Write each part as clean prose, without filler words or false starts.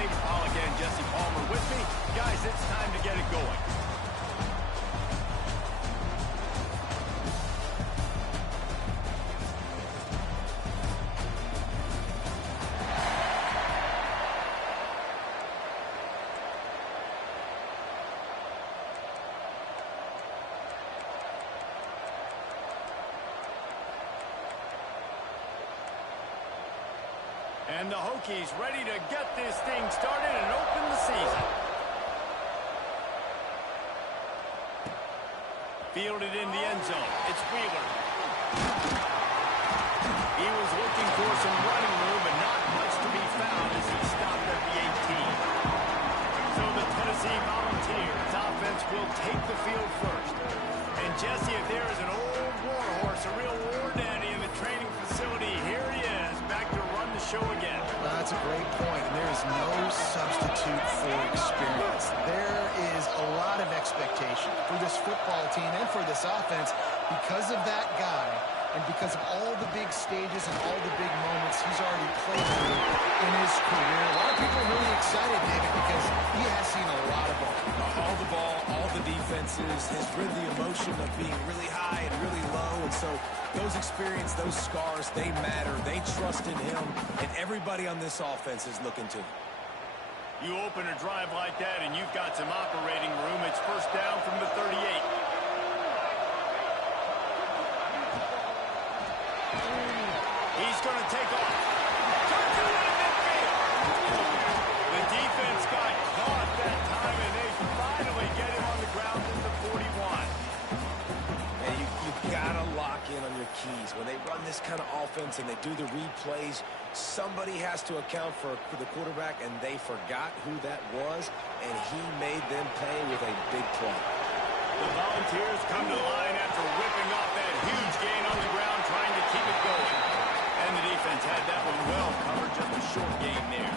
David Pollack and Jesse Palmer with me. Guys, it's time to get it going. And the Hokies ready to get this thing started and open the season. Fielded in the end zone. It's Wheeler. He was looking for some running room, but not much to be found as he stopped at the 18. So the Tennessee Volunteers offense will take the field first. And Jesse, if there is an old war horse, a real war daddy in the training facility, here he is, back to run the show again. That's a great point, and there is no substitute for experience. There is a lot of expectation for this football team and for this offense because of that guy and because of all the big stages and all the big moments he's already played through in his career. A lot of people are really excited, David, because he has seen a lot of ball. All the ball, all the defenses, has rid the emotion of being really high and really low, and so those experience, those scars, they matter. They trust in him, and everybody on this offense is looking to him. You open a drive like that, and you've got some operating room. It's first down from the 38. He's going to take off. The defense got caught that time, and they finally get him on the ground at the 41. And you've got to lock in on your keys. When they run this kind of offense and they do the read plays, somebody has to account for the quarterback, and they forgot who that was, and he made them pay with a big play. The Volunteers come to the line after whipping off that huge gain on the ground, trying to keep it going. And the defense had that one well covered, just a short gain there.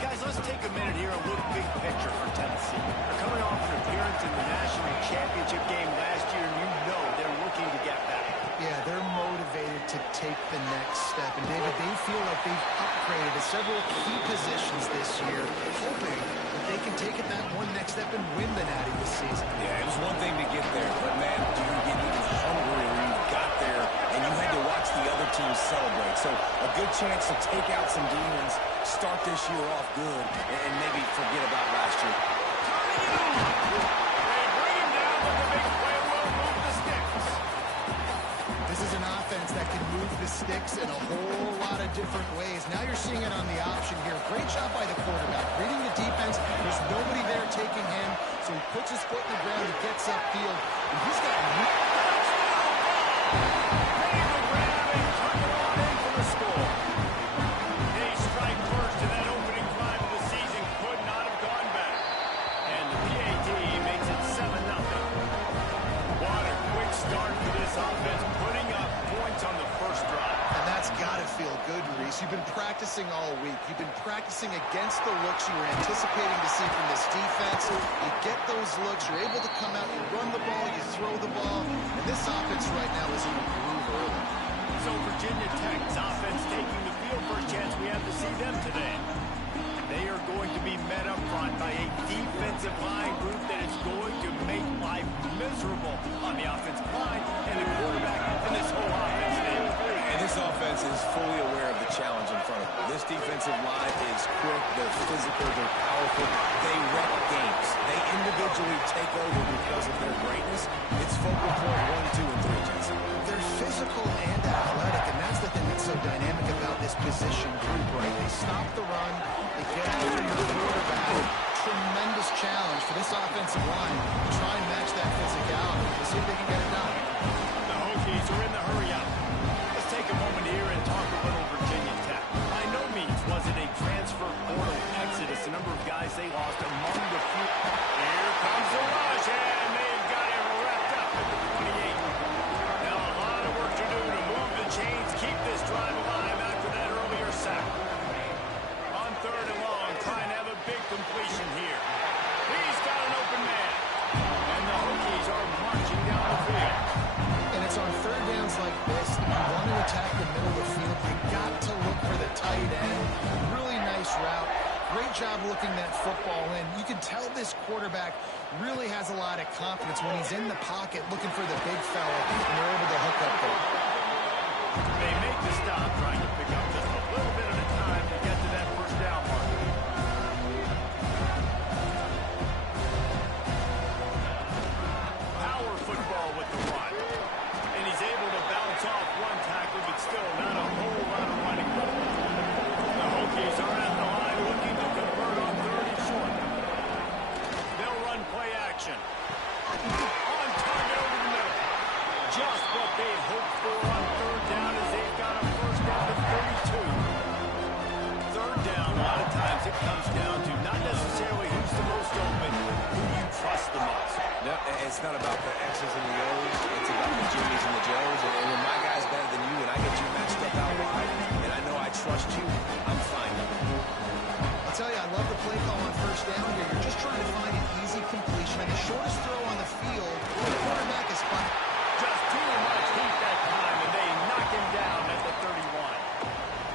Guys, let's take a minute here and look big picture for Tennessee. They're coming off an appearance in the national championship game last year, and you know they're looking to get back. Yeah, they're motivated to take the next step. And, David, they feel like they've upgraded to several key positions this year, hoping that they can take it that one next step and win the Natty this season. Yeah, it was one thing to get there, but, man, do you get even hungrier when you got there and you had to watch the other team celebrate. So a good chance to take out some demons, start this year off good, and maybe forget about last year. They bring him down, but the big play will move the sticks. This is an offense that can move the sticks in a whole lot of different ways. Now you're seeing it on the option here. Great job by the quarterback. Reading the defense, there's nobody there taking him, so he puts his foot in the ground, he gets upfield, and he's got You've been practicing all week. You've been practicing against the looks you were anticipating to see from this defense. You get those looks, you're able to come out, you run the ball, you throw the ball, and this offense right now is in a groove early. So Virginia Tech's offense taking the field, first chance we have to see them today. They are going to be met up front by a defensive line group that is going to make life miserable on the offensive line and the quarterback and this whole offense. And this offense is fully aware of the challenge in front of them. This defensive line is quick, they're physical, they're powerful, they wreck games. They individually take over because of their greatness. It's focal point 1, 2, and 3, Jensen. They're physical and athletic, and that's the thing that's so dynamic about this position group, right? They stop the run, they get after your quarterback. Tremendous challenge for this offensive line to try and match that physicality. We'll see if they can get it done. The Hokies are in the hurry-up. Let's take a moment here and talk a little Virginia Tech. By no means was it a transfer portal exodus. The number of guys they lost among the few. Here comes the rush, and they've got it wrapped up at the 28. Now a lot of work to do to move the chains, keep this drive alive after that earlier sack. On third and long, trying to have a big completion here. He's got an open man. And the Hokies are marching down the field. And it's on third downs like this, if you want to attack the middle of the field, you got to look for the tight end. Really nice route. Great job looking that football in. You can tell this quarterback really has a lot of confidence when he's in the pocket looking for the big fella, and they're able to hook up there. They make the stop, trying to pick up just a little bit at a time to get to that first down mark. Power football with the run. And he's able to bounce off one tackle, but still not a whole lot of running room. The Hokies are at the line looking to convert on 3rd and short. They'll run play action. On target over the middle. Just what they hoped for on 3rd down as they've got a first down at 32. 3rd down, a lot of times it comes down to not necessarily who's the most open, who you trust the most. No, it's not about the X's and the O's. It's about the Jimmys and the Joes. And when my guy's better than you and I get you matched up out wide, and I know I trust you, I'm fine. I'll tell you, I love the play call on 1st down here. You're just trying to find an easy completion, and the shortest throw on the field, the quarterback is fine. Just too much heat that time, and they knock him down at the 31.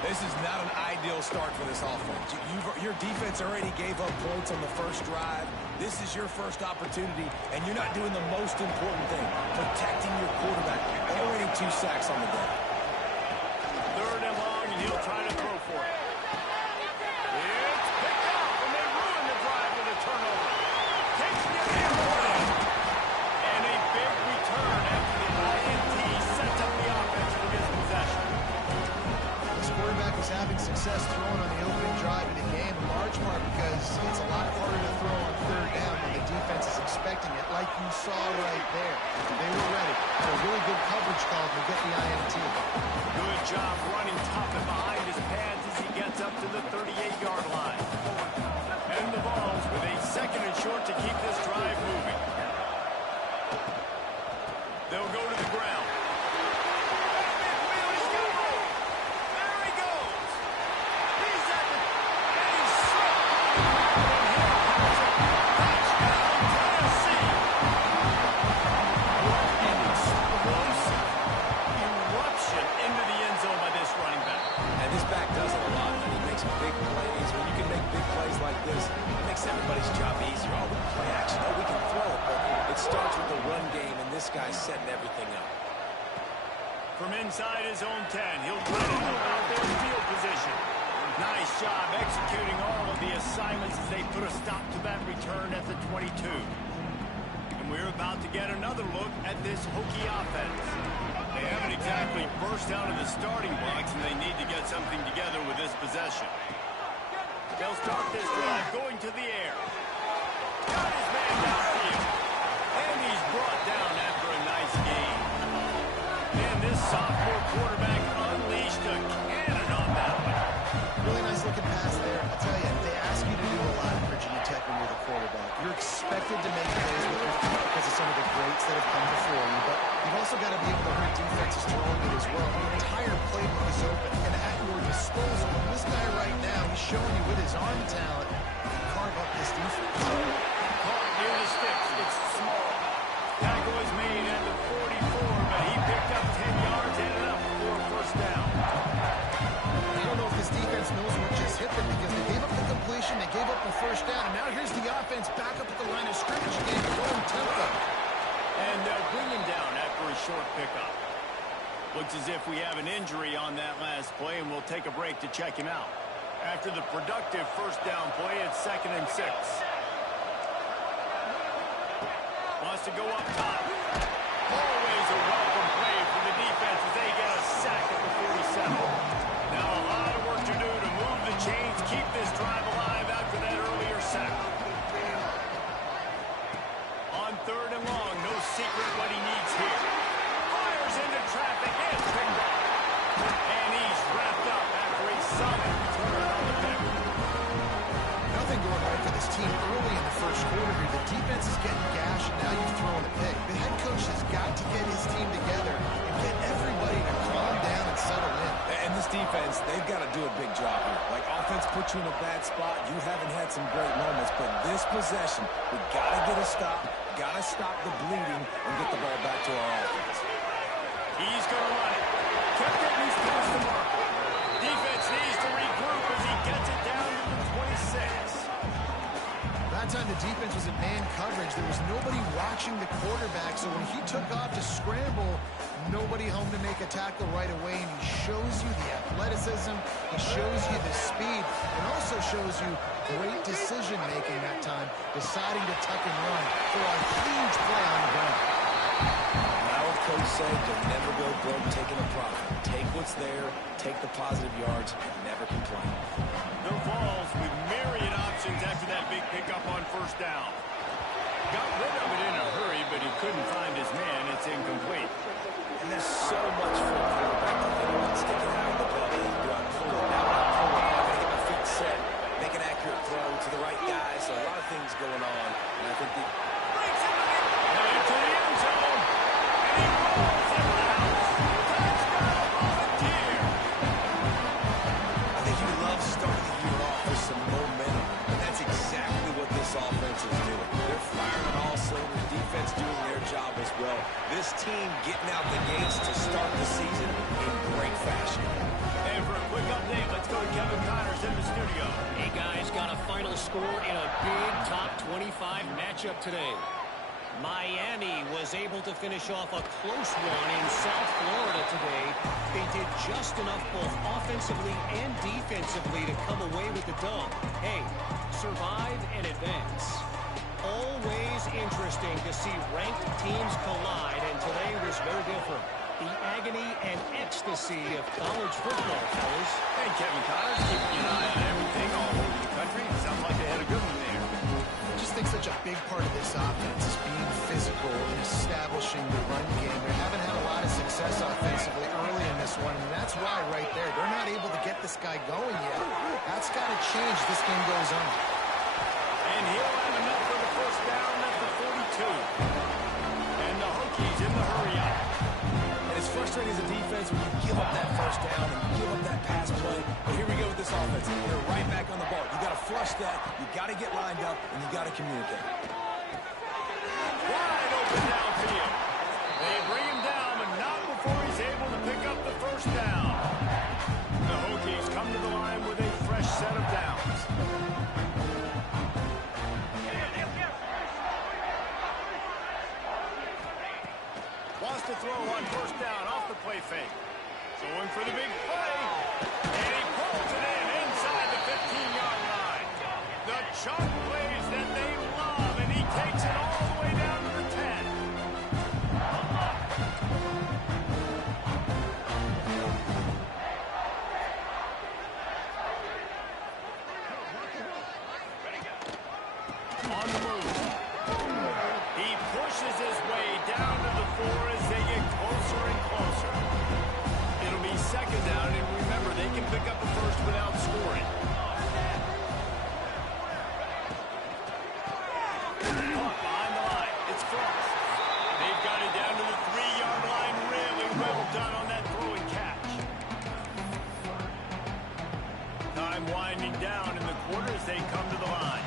This is not an ideal start for this offense. Your defense already gave up points on the first drive. This is your first opportunity, and you're not doing the most important thing, protecting your quarterback. Already 2 sacks on the day. 3rd and long, and he'll try to throw for it. It's picked up, and they ruin the drive with a turnover. Takes the away. And a big return after the INT sets up the offense for this possession. This quarterback is having success throwing on the opening drive of the game, in large part because it's a lot harder to throw on 3rd down when the defense is expecting it, like you saw right there. They were ready. A really good coverage call to get the INT. Good job running top and behind his pads as he gets up to the 38-yard line. And the Vols with a 2nd and short to keep this drive moving. They'll go to the ground. There he goes. He's at the... And he's slipped. And here comes a touchdown, Tennessee. What an explosive eruption into the end zone by this running back. And this back does it a lot, and he makes big plays. When you can make big plays like this, it makes everybody's job easier. Oh, we can play action. Oh, we can throw it. But it starts with the run game, and this guy's setting everything up. From inside his own 10, he'll try to help out their field position. Nice job executing all of the assignments as they put a stop to that return at the 22. And we're about to get another look at this Hokie offense. They haven't exactly burst out of the starting blocks, and they need to get something together with this possession. They'll start this drive going to the air. Got his man downfield. And he's brought down after a nice gain. And this sophomore quarterback unleashed a cannon on that one. Really nice looking pass there. I'll tell you, they ask you to do a lot at Virginia Tech when you're the quarterback. You're expected to make plays with your feet because of some of the greats that have come before you, but you've also got to be able to hurt defenses throwing it as well. The entire playbook is open and at your disposal. And this guy right now, he's showing you with his arm talent, he can carve up this defense. Caught near the sticks. It's small. Tackle is made at the 44, but he picked up 10 yards, ended up for a first down. I don't know if this defense knows what just hit them because they gave up the completion, they gave up the first down, and now here's the offense back up at the line of scrimmage again, going tempo. And they'll bring him down after a short pickup. Looks as if we have an injury on that last play, and we'll take a break to check him out. After the productive first down play, it's 2nd and 6. Wants to go up top. Always a welcome play for the defense as they get a sack at the 47. Now a lot of work to do to move the chains, keep this drive alive after that earlier sack. On 3rd and long, no secret what he needs here. Fires into traffic and picked up. And he's wrapped up after a solid return on the pick. Nothing going right for this team early in the first quarter here. The defense is getting gashed, and now you've thrown a pick. The head coach has got to get his team together and get everybody to calm down and settle in. And this defense, they've got to do a big job here. Like, offense put you in a bad spot. You haven't had some great moments, but this possession, we got to get a stop, got to stop the bleeding, and get the ball back to our offense. He's going to run it. Kept it, and he's past the mark. Defense needs to regroup as he gets it down to the 26. that time the defense was in man coverage. There was nobody watching the quarterback, so when he took off to scramble, nobody home to make a tackle right away, and he shows you the athleticism, he shows you the speed, and also shows you great decision-making that time, deciding to tuck and run for a huge play on the ground. Now what Coach said, you'll never go broke taking a profit. Take what's there, take the positive yards, and never complain. No balls with myriad options after that big pickup on first down. Got rid of it in a hurry, but he couldn't find his man. It's incomplete. And there's so much for a quarterback to think about sticking out of the belly. Do I pull it? Now I pull it. I gotta get my feet set. Make an accurate throw to the right guy. So a lot of things going on. And I think breaks it into the end zone. And he rolls it out. Touchdown, Volunteer. I think he loves starting the year off with some momentum. And that's exactly what this offense is doing. They're firing on all cylinders. Defense doing their job as well. This team getting out the gates to start the season in great fashion. And for a quick update, let's go to Kevin Connors in the studio. Hey guys, got a final score in a big top 25 matchup today. Miami was able to finish off a close one in South Florida today. They did just enough both offensively and defensively to come away with the dub. Hey, survive and advance. Always interesting to see ranked teams collide, and today was no different. The agony and ecstasy of college football, fellas. Hey, Kevin Connors, keeping an eye on everything all over the country. Sounds like they had a good one there. I just think such a big part of this offense is being physical and establishing the run game. They haven't had a lot of success offensively early in this one, and that's why right there, they're not able to get this guy going yet. That's got to change as this game goes on. And he'll have enough for the first down at the 42. And the Hokies in the hurry-up. And it's frustrating as a defense when you give up that first down and you give up that pass play. But here we go with this offense. They're right back on the ball. You got to flush that. You got to get lined up, and you got to communicate. Wide open downfield. They bring him down, but not before he's able to pick up the first down. The Hokies come to the line with a fresh set of downs. Wants to throw on first down off the play fake. Going for the big play. And he pulls it in inside the 15-yard line. The chunk plays that they love, and he takes it all the way down to the 10. On the move. He pushes his way down to the 4 as they get closer and closer. It'll be second down, and remember, they can pick up the first without scoring. Behind the line, it's Frost. They've got it down to the 3-yard line. Really well done on that throw and catch. Time winding down in the quarter as they come to the line.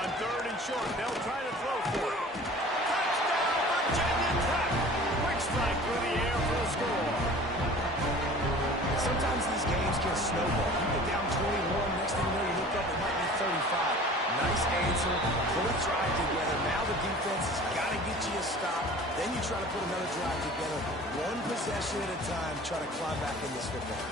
On third and short, they'll try to throw for it. Touchdown, Virginia Tech! Quick strike through the air for the score. Sometimes these games can snowball. You get down 21, next thing you know, you look up, it might be 35. Nice answer, put a drive together. Now the defense has got to get you a stop. Then you try to put another drive together. One possession at a time, try to climb back in this football.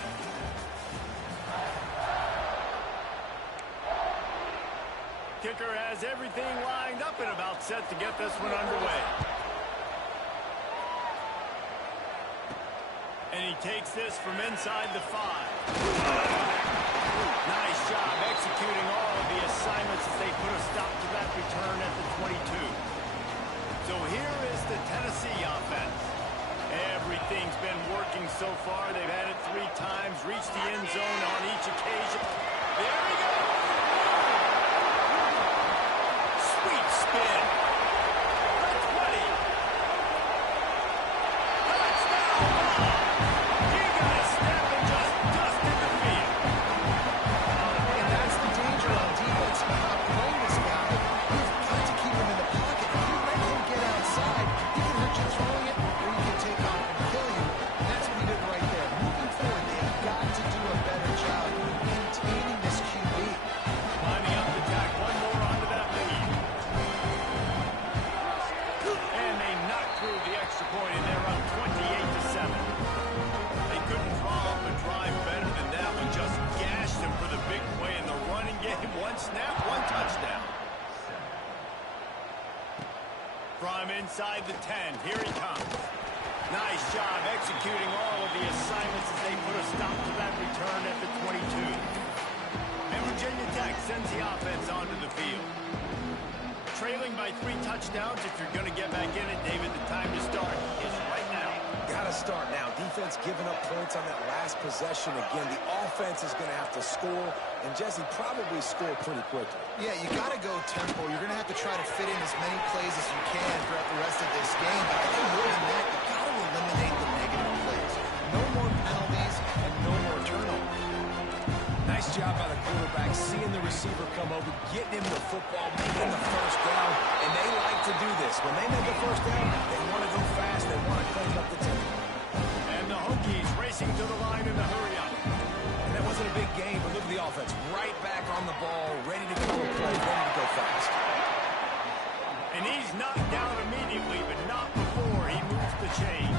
Kicker has everything lined up and about set to get this one underway. And he takes this from inside the 5. Nice job executing all of the assignments as they put a stop to that return at the 22. So here is the Tennessee offense. Everything's been working so far. They've had it 3 times, reached the end zone on each occasion. There he goes! Sweet spin. The 20. Touchdown! You gotta step and just dust in the field. And that's the danger on defense about playing this guy. You've got to keep him in the pocket. If you let him get outside, he can hurt you throwing it, or he can take off and kill you. And that's what he did right there. Moving forward, they've got to do a better job inside the 10. Here he comes. Nice job executing all of the assignments as they put a stop to that return at the 22. And Virginia Tech sends the offense onto the field. Trailing by 3 touchdowns. If you're going to get back in it, David, the time to start is right now. Gotta start now. Defense giving up points on that last possession. Again, the offense is going to have to score, and Jesse probably score pretty quickly. Yeah, you got to go tempo. You're going to have to try to fit in as many plays as you can throughout the rest of this game. But I think more than that, you got to eliminate the negative plays. No more penalties and no more turnovers. Nice job by the quarterback, seeing the receiver come over, getting him the football, making the first down, and they like to do this. When they make a first down, they want to go fast, they want to crank up the tempo. And the Hokies racing to the line in the hurry-up. And that wasn't a big game, but look at the offense. Right back on the ball, ready to go play, ready to go fast. And he's knocked down immediately, but not before he moves the chains.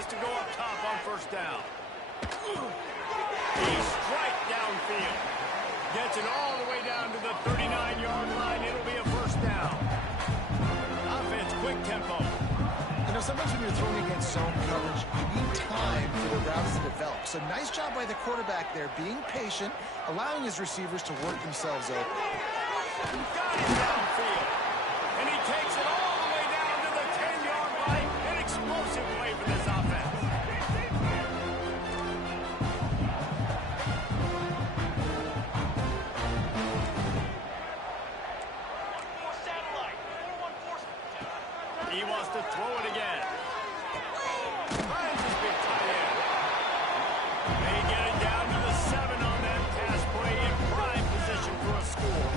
To go up top on first down. He's right downfield. Gets it all the way down to the 39-yard line. It'll be a first down. Offense, quick tempo. You know, sometimes when you're throwing against zone coverage, you need time for the routes to develop. So nice job by the quarterback there, being patient, allowing his receivers to work themselves open. Got it downfield. And he takes it all the way down to the 10-yard line. An explosive play for this offense. He wants to throw it again. Finds his big tight end. They get it down to the 7 on that pass play in prime position for a score.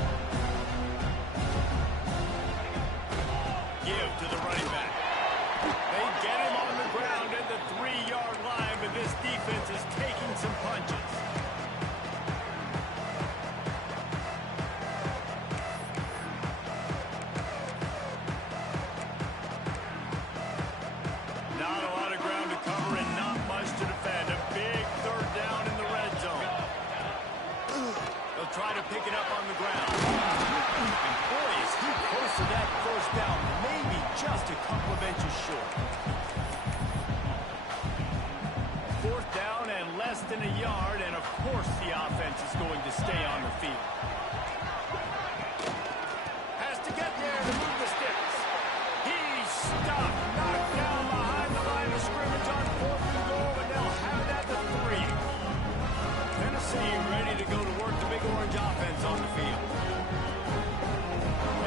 Give to the running back. They get him on the ground at the 3-yard line, but this defense is taking some punches. Not a lot of ground to cover and not much to defend. A big third down in the red zone. They'll try to pick it up on the ground. And boy, is he close to that first down. Maybe just a couple of inches short. Fourth down and less than a yard, and of course the offense is going to stay on the field. Has to get there to move the sticks. He's stopped, knocked down behind the line of scrimmage on 4th and goal, and they'll have it at the 3. Tennessee ready to go to work the big orange offense on the field.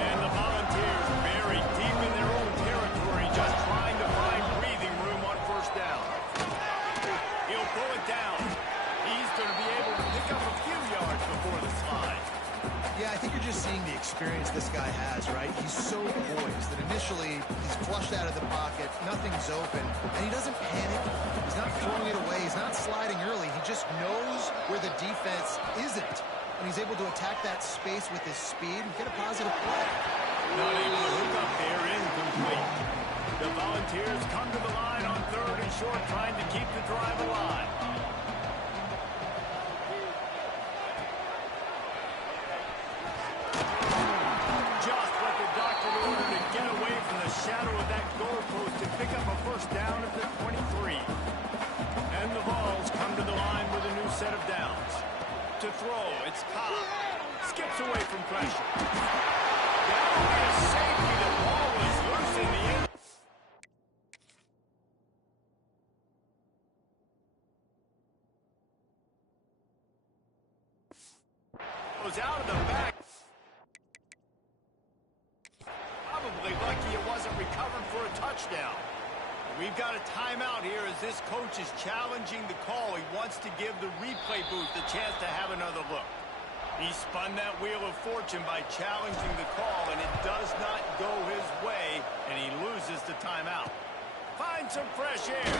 And the Volunteers buried deep in their own territory, just trying to find breathing room on first down. He'll pull it down. He's going to be able to pick up a few yards before the slide. Yeah, I think you're just seeing the experience this guy has, right? He's so poised that initially he's flushed out of the pocket, nothing's open, and he doesn't panic. He's not throwing it away. He's not sliding early. He just knows where the defense isn't, and he's able to attack that space with his speed and get a positive play. Not able to hook up there, incomplete. The Volunteers come to the line on 3rd and short, trying to keep the drive alive. Just what the doctor ordered to get away from the shadow of that goalpost and pick up a first down at the 23. And the Vols come to the line with a new set of downs. To throw, it's Cobb. Skips away from pressure. That will be a safety. The ball was loose in the end. Goes out of the back. Probably lucky it wasn't recovered for a touchdown. We've got a timeout here as this coach is challenging the call. He wants to give the replay booth a chance to have another look. He spun that wheel of fortune by challenging the call, and it does not go his way, and he loses the timeout. Find some fresh air.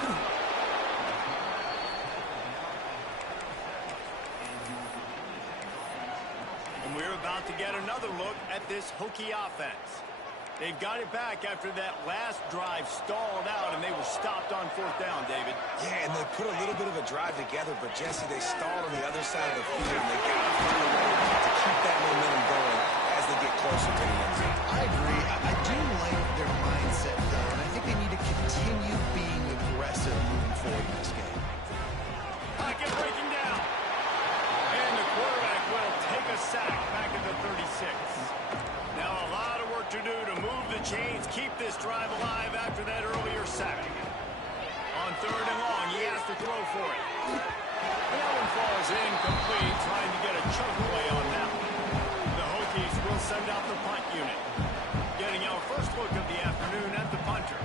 And we're about to get another look at this Hokie offense. They've got it back after that last drive stalled out, and they were stopped on 4th down, David. Yeah, and they put a little bit of a drive together, but, Jesse, they stalled on the other side of the field, and they got to find a way to keep that momentum going as they get closer to the end zone. I agree. I do like their mindset, though, and I think they need to continue being aggressive moving forward in this game. Pocket breaking down. And the quarterback will take a sack back at the 36. Now a lot of work to do to move the chains, keep this drive alive after that earlier sack. On 3rd and long, he has to throw for it. And that one falls incomplete, trying to get a chunk away on that one. The Hokies will send out the punt unit. Getting our first look of the afternoon at the punter.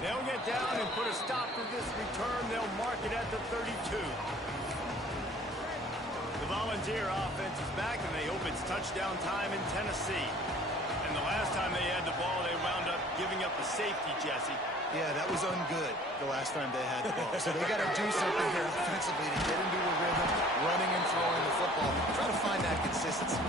They'll get down and put a stop to this return. They'll mark it at the 32. The Volunteer offense is back, and they hope it's touchdown time in Tennessee. And the last time they had the ball, they wound up giving up a safety, Jesse. Yeah, that was ungood the last time they had the ball. So they got to do something here offensively to get into a rhythm, running and throwing the football. Try to find that consistency.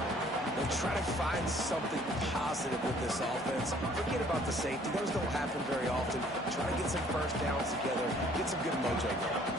And try to find something positive with this offense. Forget about the safety. Those don't happen very often. Try to get some first downs together. Get some good mojo going.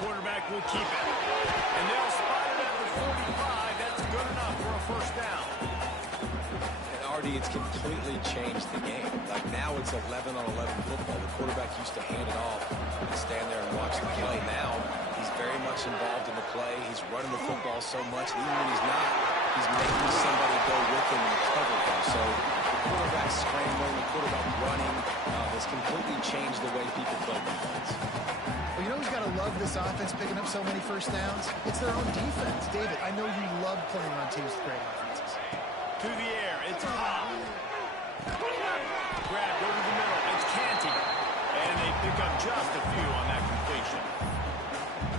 Quarterback will keep it. And they'll spot it at the 45. That's good enough for a first down. And RD, it's completely changed the game. Like now it's 11-on-11 football. The quarterback used to hand it off and stand there and watch the play. Now he's very much involved in the play. He's running the football so much. And even when he's not, he's making somebody go with him and cover him. So the quarterback scrambling, the quarterback running has completely changed the way people play defense. Well, you know who's got to love this offense picking up so many first downs? It's their own defense. David, I know you love playing on teams with great offenses. To the air, it's hot. Grabbed over the middle, it's Canty. And they pick up just a few on that completion.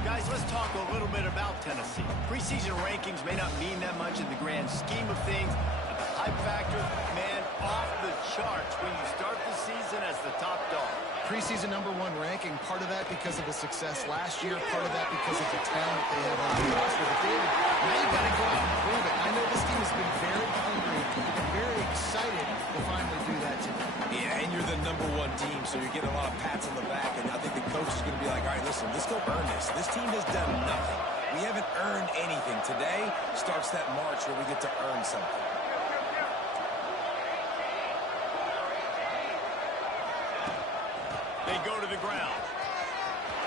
Guys, let's talk a little bit about Tennessee. Preseason rankings may not mean that much in the grand scheme of things, but the hype factor, man, off the charts when you start the season as the top dog. Preseason #1 ranking, part of that because of the success last year, part of that because of the talent they have on the roster. But David, now you got to go out and prove it. I know this team has been very hungry and very excited to finally do that today. Yeah, and you're the #1 team, so you're getting a lot of pats on the back, and I think the coach is going to be like, all right, listen, let's go earn this. This team has done nothing. We haven't earned anything. Today starts that march where we get to earn something. They go to the ground.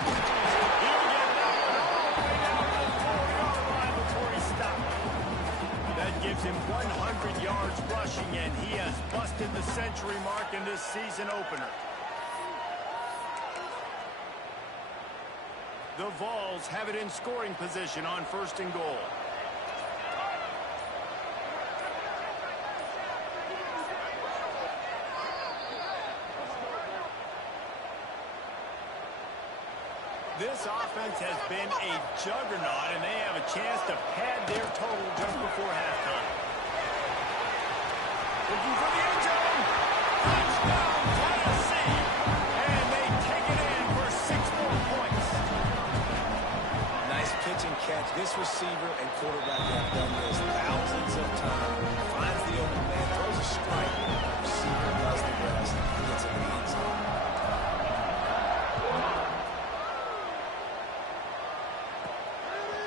He'll get that one all the way down to the 4-yard line before he stopped. That gives him 100 yards rushing, and he has busted the century mark in this season opener. The Vols have it in scoring position on 1st and goal. This offense has been a juggernaut, and they have a chance to pad their total just before halftime. Looking for the end zone. Touchdown, Tennessee. And they take it in for 6 more points. Nice pitch and catch. This receiver and quarterback have done this thousands of times. Finds the open man, throws a strike. Receiver does the rest and gets in the end zone.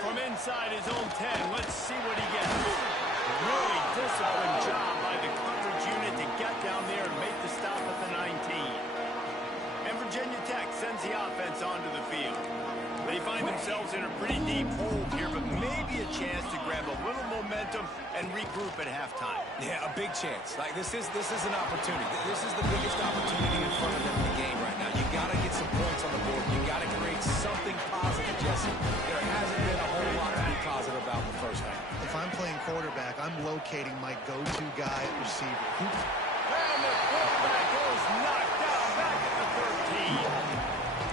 From inside his own 10, let's see what he gets. Really disciplined job by the coverage unit to get down there and make the stop at the 19. And Virginia Tech sends the offense onto the field. They find themselves in a pretty deep hole here, but maybe a chance to grab a little momentum and regroup at halftime. Yeah, a big chance. Like this is an opportunity. This is the biggest opportunity in front of them in the game right now. You got to get some points on the board. You got to create something positive, Jesse. There hasn't been a whole lot to be positive about in the first half. If I'm playing quarterback, I'm locating my go-to guy at receiver. And the quarterback goes knocked down back at the 13.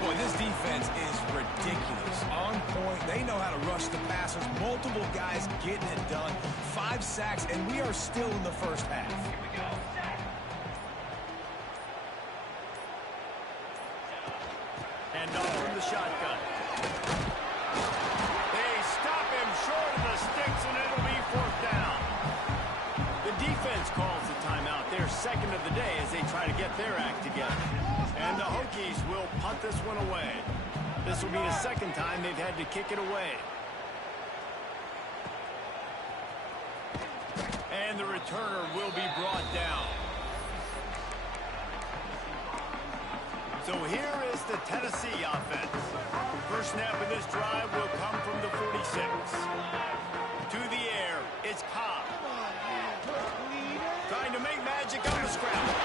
Boy, this defense is ridiculous. On point. They know how to rush the passers. Multiple guys getting it done. 5 sacks, and we are still in the first half. Here we go. shotgun. They stop him short of the sticks, and it'll be 4th down. The defense calls the timeout. Their second of the day as they try to get their act together. And the Hokies will punt this one away. This will be the second time they've had to kick it away. And the returner will be brought down. So here is the Tennessee offense. First snap of this drive will come from the 46. To the air, it's Cobb. Trying to make magic on the scramble.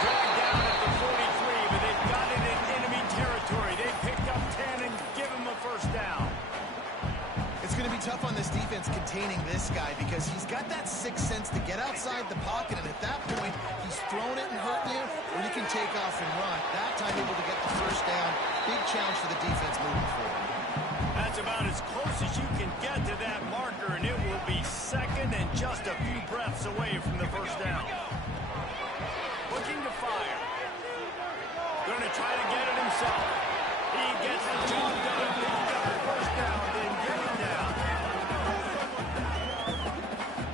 Dragged down at the 43, but they've got it in enemy territory. They picked up 10 and give him a first down. It's going to be tough on this defense containing this guy because he's got that sixth sense to get outside the pocket, and at that point, he's throwing it and hurting you, or you can take off and run. That time able to get the first down. Big challenge for the defense moving forward. That's about as close as you can get to that marker, and it will be second and just a few breaths away from the first down. Looking to fire. Going to try to get it himself. He gets the job done. Picked up the first down, then get it down.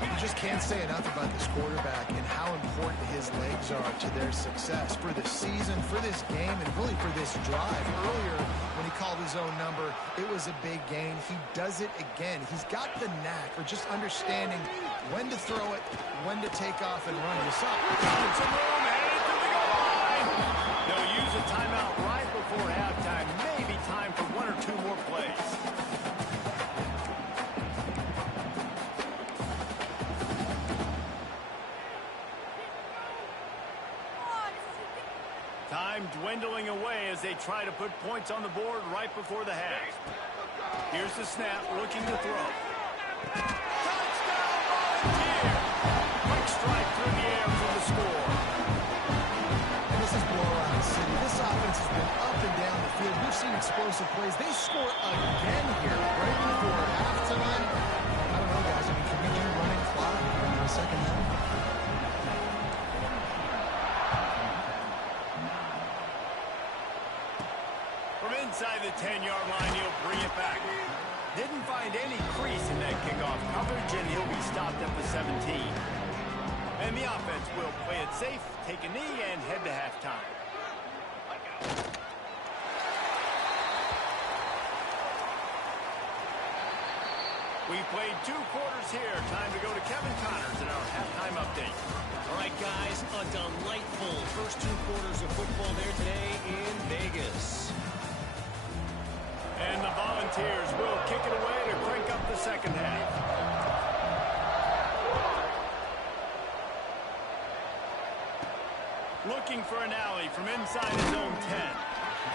You just can't say enough about this quarterback and how important his legs are to their success for the season, for this game, and really for this drive. Earlier, when he called his own number, it was a big gain. He does it again. He's got the knack for just understanding when to throw it, when to take off and run. You saw it. Some room, headed to the goal line. They'll use a timeout right before halftime. Maybe time for one or two more plays. Time dwindling away as they try to put points on the board right before the half. Here's the snap, looking to throw. Touchdown, Volunteer! Quick strike through the air for the score. And this is blowout city. This offense has been up and down the field. We've seen explosive plays. They score again here right before halftime. I don't know, guys. I mean, can we do running clock in the second half? From inside the 10-yard line, he'll bring it back. Didn't find any crease in that kickoff coverage, and he'll be stopped at the 17. And the offense will play it safe, take a knee, and head to halftime. We played 2 quarters here. Time to go to Kevin Connors in our halftime update. All right, guys, a delightful first 2 quarters of football there today in Vegas. And the Volunteers will kick it away to crank up the second half. Looking for an alley from inside his own 10.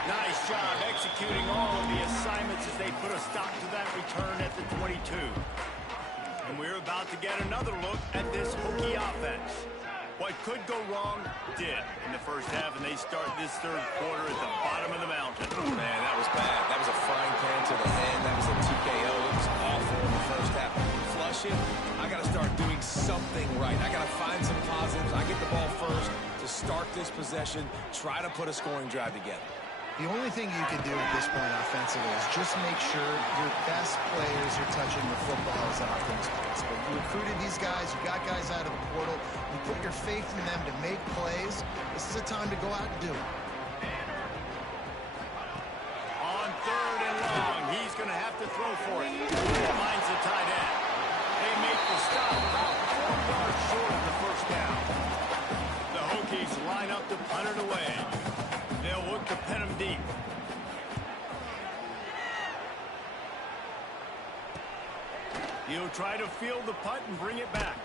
Nice job executing all of the assignments as they put a stop to that return at the 22. And we're about to get another look at this Hokie offense. What could go wrong did in the first half, and they start this third quarter at the bottom of the mountain. Man, that was bad. That was a frying pan to the head. That was a TKO. It was awful in the first half. Flush it. I got to start doing something right. I got to find some positives. I get the ball first to start this possession, try to put a scoring drive together. The only thing you can do at this point offensively is just make sure your best players are touching the football as often as possible. You recruited these guys. You got guys out of the portal. You put your faith in them to make plays. This is a time to go out and do it. On 3rd and long, he's going to have to throw for it. Finds the tight end. They make the stop about 4 yards short of the first down. The Hokies line up to punt it away. They'll look to pin him deep. He'll try to field the punt and bring it back.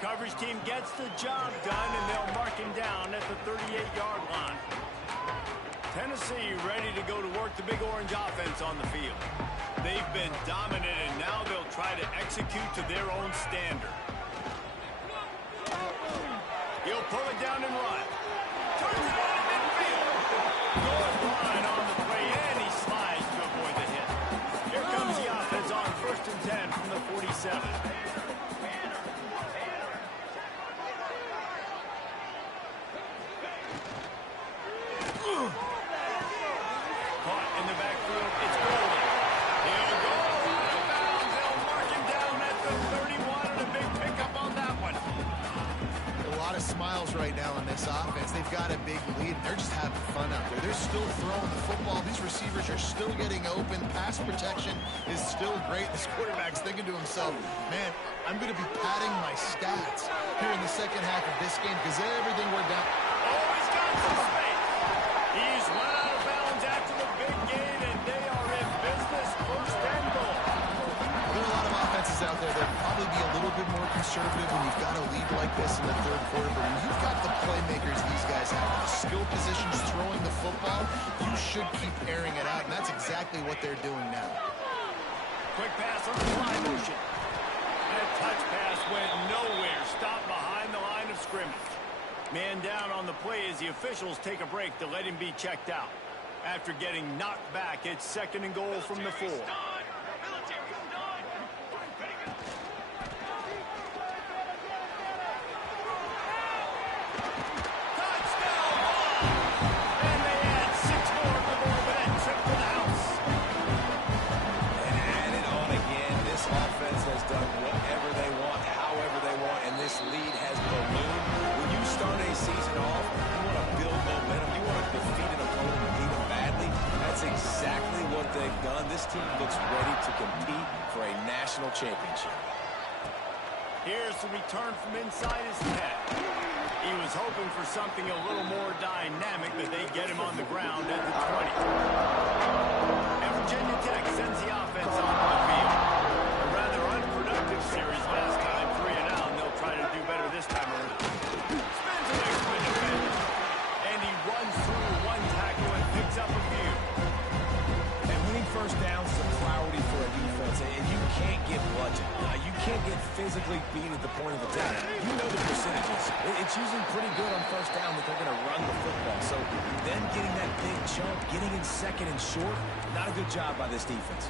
Coverage team gets the job done, and they'll mark him down at the 38-yard line. Tennessee ready to go to work the Big Orange offense on the field. They've been dominant, and now they'll try to execute to their own standard. He'll pull it down and run. Turns it on in midfield. Goes line on the play, and he slides to avoid the hit. Here comes the offense on 1st and 10 from the 47. Caught in the this offense. They've got a big lead, and they're just having fun out there. They're still throwing the football. These receivers are still getting open. Pass protection is still great. This quarterback's thinking to himself, man, I'm going to be padding my stats here in the second half of this game because everything we're down. Oh, he's got some space. He's run out of bounds after the big gain, and they are in business. First and goal. There are a lot of offenses out there that probably be a little bit more conservative when you've got a lead like this in the third quarter. But when you've got the playmakers these guys have, the skill positions throwing the football, you should keep airing it out, and that's exactly what they're doing now. Quick pass on the fly motion. That touch pass went nowhere. Stopped behind the line of scrimmage. Man down on the play as the officials take a break to let him be checked out. After getting knocked back, it's second and goal from the 4. Exactly what they've done. This team looks ready to compete for a national championship. Here's the return from inside his 10. He was hoping for something a little more dynamic, but they get him on the ground at the 20. And Virginia Tech sends the offense onto the field. A rather unproductive series last time, 3 and out, and they'll try to do better this time around. Spins away from the defender. And he runs through one tackle and picks up a few. First downs is a priority for a defense, and you can't get bludgeoned. You can't get physically beat at the point of attack. You know the percentages. It's usually pretty good on first down that they're going to run the football. So then getting that big chunk, getting in second and short, not a good job by this defense.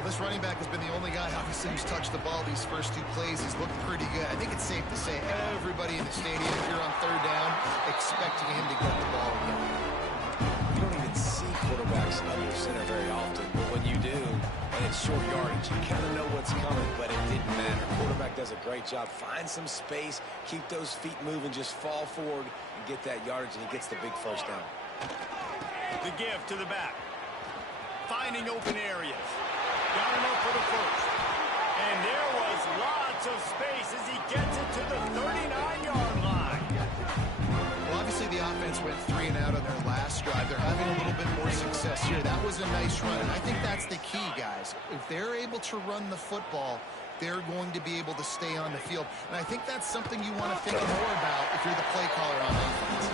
Well, this running back has been the only guy, obviously, who's touched the ball these first 2 plays. He's looked pretty good. I think it's safe to say everybody in the stadium, if you're on third down, expecting him to get the ball again. You don't even see quarterbacks under center very often, but when you do, and it's short yardage, you kind of know what's coming, but it didn't matter. Quarterback does a great job. Find some space, keep those feet moving, just fall forward and get that yardage, and he gets the big first down. The give to the back. Finding open areas. Got enough for the first. And there was lots of space as he gets it to the 39-yard line. Well, obviously the offense went 3 and out on their last drive. They're having a little bit more success here. That was a nice run, and I think that's the key, guys. If they're able to run the football, they're going to be able to stay on the field. And I think that's something you want to think more about if you're the play caller on offense.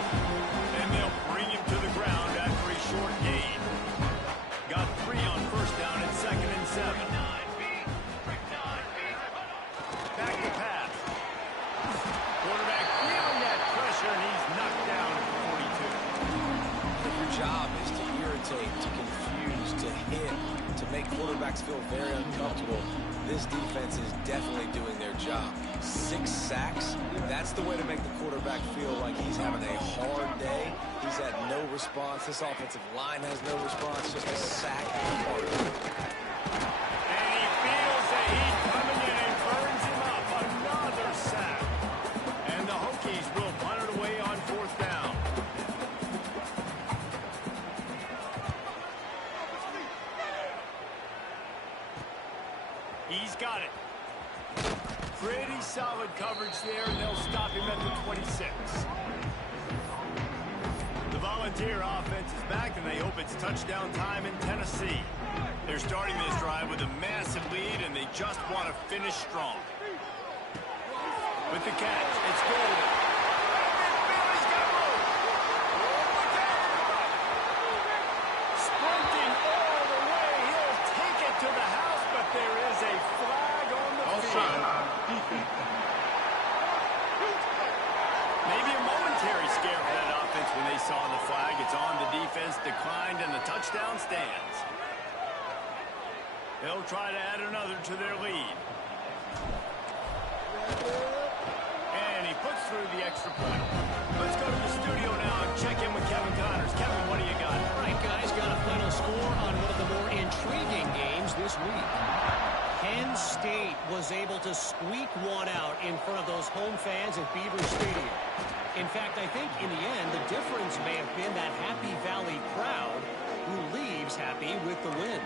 And they'll bring him to the ground after a short gain. Got 3 on first down and second and 7. Back to pass. Quarterback feeling that pressure, and he's knocked down at the 42. Your job is to irritate, to confuse, to hit, to make quarterbacks feel very uncomfortable. This defense is definitely doing their job. 6 sacks, that's the way to make the quarterback feel like he's having a hard day. He's had no response. This offensive line has no response, just a sack apart. And he feels the heat coming in and burns him up. Another sack. And the Hokies will punt it away on 4th down. He's got it. Pretty solid coverage there, and they'll stop him at the 26. The Volunteer offense is back, and they hope it's touchdown time in Tennessee. They're starting this drive with a massive lead, and they just want to finish strong. With the catch, it's Golden. He's got room. Sprinting all the way. He'll take it to the house, but there is a flag on the field. Maybe a momentary scare for that offense when they saw the flag. It's on, the defense declined, and the touchdown stands. They'll try to add another to their lead. And he puts through the extra point. Let's go to the studio now and check in with Kevin Connors. Kevin, what do you got? All right, guys, got a final score on one of the more intriguing games this week. Penn State was able able to squeak one out in front of those home fans at Beaver Stadium. In fact, I think in the end, the difference may have been that Happy Valley crowd who leaves happy with the win.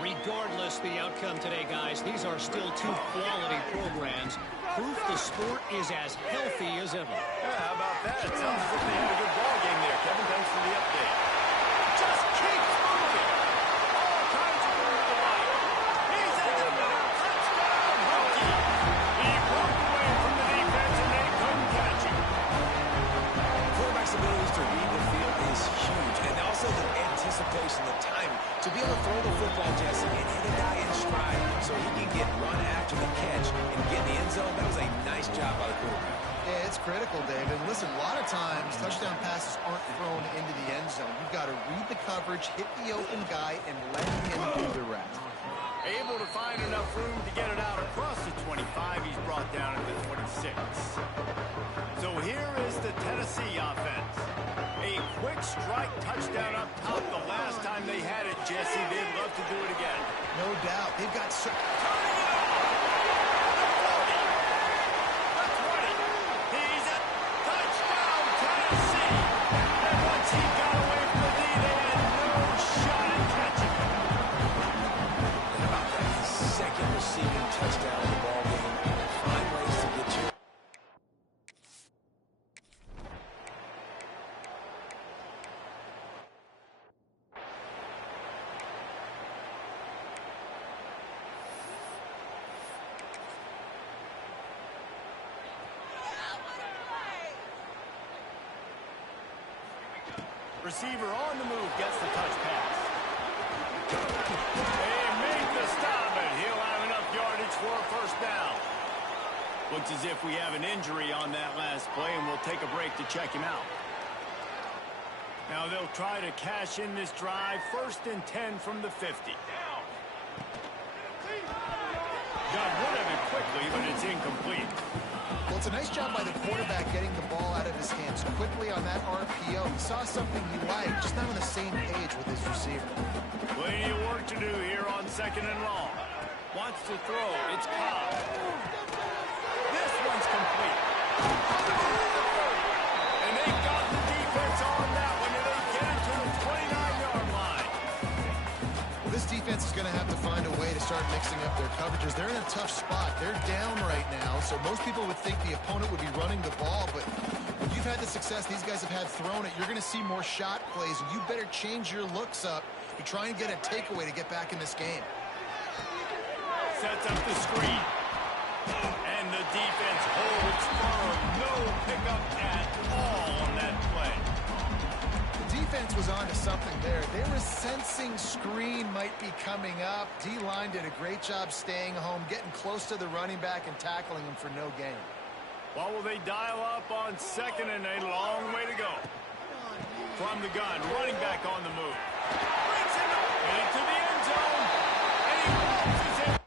Regardless the outcome today, guys, these are still two quality programs. Proof the sport is as healthy as ever. Yeah, how about that? It sounds as if they had a good ball game there. Kevin, thanks for the update. Just keep moving. All kinds of room to the right. He's in the middle. Touchdown, Hokie. He broke away from the defense, and they couldn't catch him. Quarterback's abilities to read the field is huge, and also the anticipation, the timing, to be able to throw the football, Jesse, and hit a guy in stride so he can get run after the catch and get in the end zone. That was a nice job by the quarterback. Yeah, it's critical, David. Listen, a lot of times touchdown passes aren't thrown into the end zone. You've got to read the coverage, hit the open guy, and let him do the rest. Able to find enough room to get it out across the 25. He's brought down at the 26. So here is the Tennessee offense. A quick strike touchdown up top the last time they had it, Jesse. They'd love to do it again. No doubt. They've got so Turning it on. The 20. He's a touchdown, Tennessee. And once he got away from the lead, they had no shot at catching him. How about that second receiving touchdown in the ball game? Find ways to get you. Receiver on the move, gets the touch pass. They made the stop, and he'll have enough yardage for a first down. Looks as if we have an injury on that last play, and we'll take a break to check him out. Now they'll try to cash in this drive. 1st and 10 from the 50. Got rid of it quickly, but it's incomplete. Well, it's a nice job by the quarterback getting the ball out of his hands quickly on that RPO. He saw something he liked, just not on the same page with his receiver. Plenty of work to do here on 2nd and long. Wants to throw. It's Cobb. This one's complete. And they got the defense on that one, and they get it to the 29-yard line. Well, this defense is going to have to find a way to start mixing up their coverages. They're in a tough spot. They're down right now, so most people would think the opponent would be running the ball, but when you've had the success these guys have had throwing it, you're going to see more shot plays, and you better change your looks up to try and get a takeaway to get back in this game. Sets up the screen. And the defense holds firm. No pickup at all on that play. The defense was on to something there. They were sensing screen might be coming up. D-line did a great job staying home, getting close to the running back and tackling him for no gain. Well, will they dial up on 2nd and a long way to go? From the gun, running back on the move. Brings it up into the end zone. And he launches it.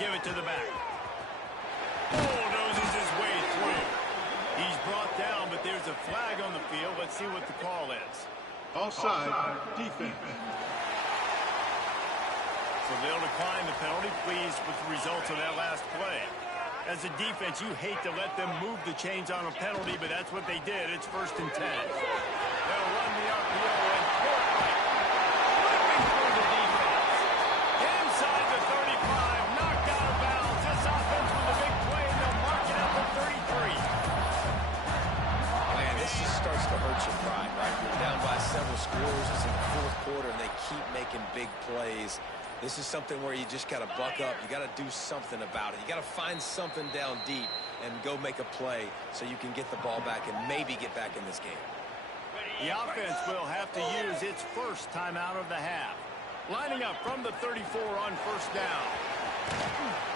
give it to the back. Bulldozes his way through. He's brought down, but there's a flag on the field. Let's see what the call is. Offside, defense. So they'll decline the penalty. Pleased with the results of that last play. As a defense, you hate to let them move the chains on a penalty, but that's what they did. It's 1st and 10. They'll run the RPO and pull it right. Ripping through the defense. Inside the 35, knocked out of bounds. This offense with a big play, and they'll mark it out to 33. Man, this just starts to hurt your pride, right? You're down by several scores. It's in the 4th quarter, and they keep making big plays. This is something where you just got to buck up. You got to do something about it. You got to find something down deep and go make a play so you can get the ball back and maybe get back in this game. The offense will have to use its first timeout of the half. Lining up from the 34 on 1st down.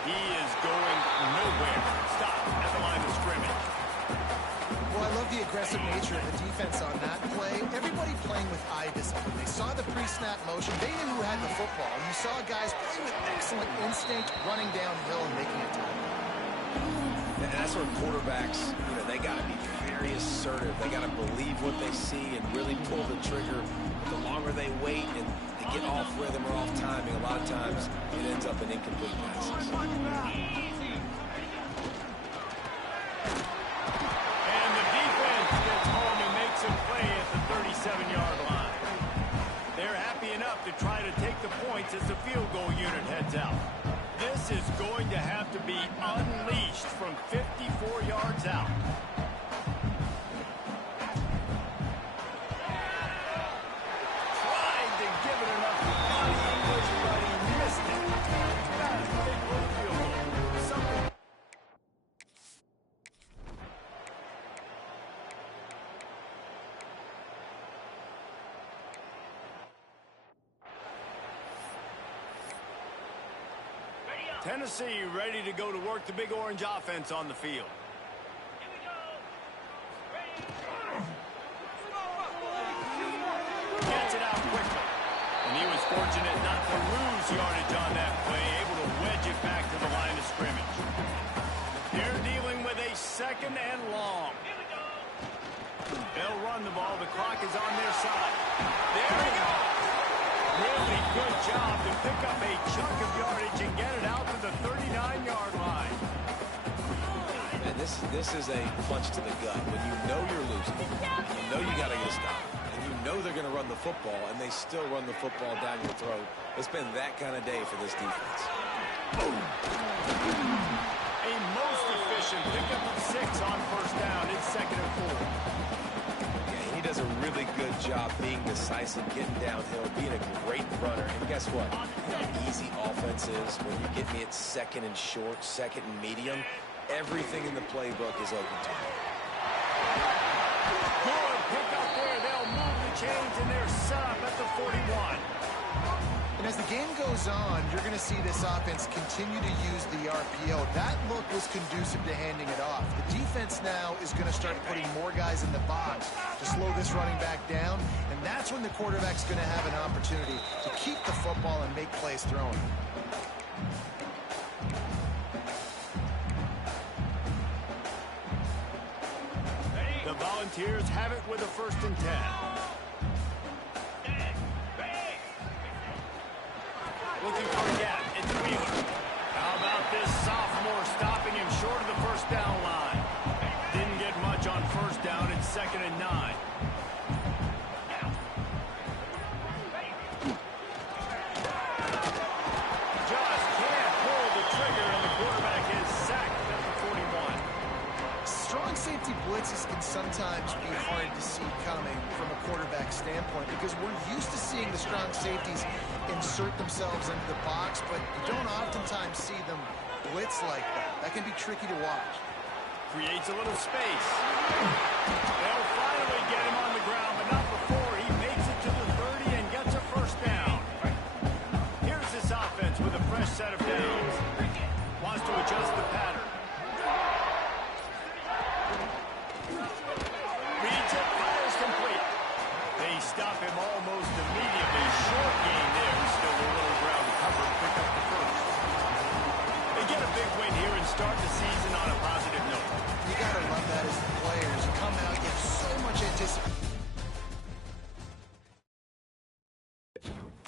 He is going nowhere. Stop at the line of scrimmage. Well, I love the aggressive nature of the defense on that play. Everybody playing with eye discipline. They saw the pre-snap motion. They knew who had the football. You saw guys play with excellent instinct, running downhill and making a tackle. And that's where quarterbacks, they got to be very assertive. They got to believe what they see and really pull the trigger. But the longer they wait and they get off rhythm or off timing, a lot of times it ends up in incomplete passes. Play at the 37-yard line. They're happy enough to try to take the points as the field goal unit heads out. This is going to have to be unleashed from 54 yards out. Tried to give it enough body English, but he missed it. That's a big field goal. Something. Tennessee ready to go to work the big orange offense on the field. Gets it out quickly. And he was fortunate not to lose yardage on that play, able to wedge it back to the line of scrimmage. They're dealing with a 2nd and long. They'll run the ball. The clock is on their side. There we go. Really good job to pick up a chunk of yardage and get it out to the 39-yard line. And this is a punch to the gut. When you know you're losing, you know you got to get a stop, and you know they're going to run the football, and they still run the football down your throat. It's been that kind of day for this defense. A most efficient pickup of 6 on 1st down. It's 2nd and 4. He does a really good job being decisive, getting downhill, being a great runner. And guess what? How easy offense is when you get me at 2nd and short, 2nd and medium. Everything in the playbook is open to me. Good pick up there. They'll move the chains, and they're set up at the 41. And as the game goes on, you're going to see this offense continue to use the RPO. That look was conducive to handing it off. The defense now is going to start putting more guys in the box to slow this running back down, and that's when the quarterback's going to have an opportunity to keep the football and make plays throwing. The Volunteers have it with a 1st and 10. Looking for a gap. It's Wheeler. How about this sophomore stopping him short of the 1st down line? Didn't get much on 1st down. It's 2nd and 9. Just can't pull the trigger, and the quarterback is sacked at the 41. Strong safety blitzes can sometimes be hard to see coming from a quarterback standpoint because we're used to seeing the strong safeties insert themselves into the box, but you don't oftentimes see them blitz like that. That can be tricky to watch. Creates a little space. They'll finally get him on the ground, but not before he makes it to the 30 and gets a 1st down. Here's this offense with a fresh set of downs. Wants to adjust the pattern. Reads it, fires complete. They stop him almost immediately. Short gain there. Still a little ground cover. Pick up the 1st. They it.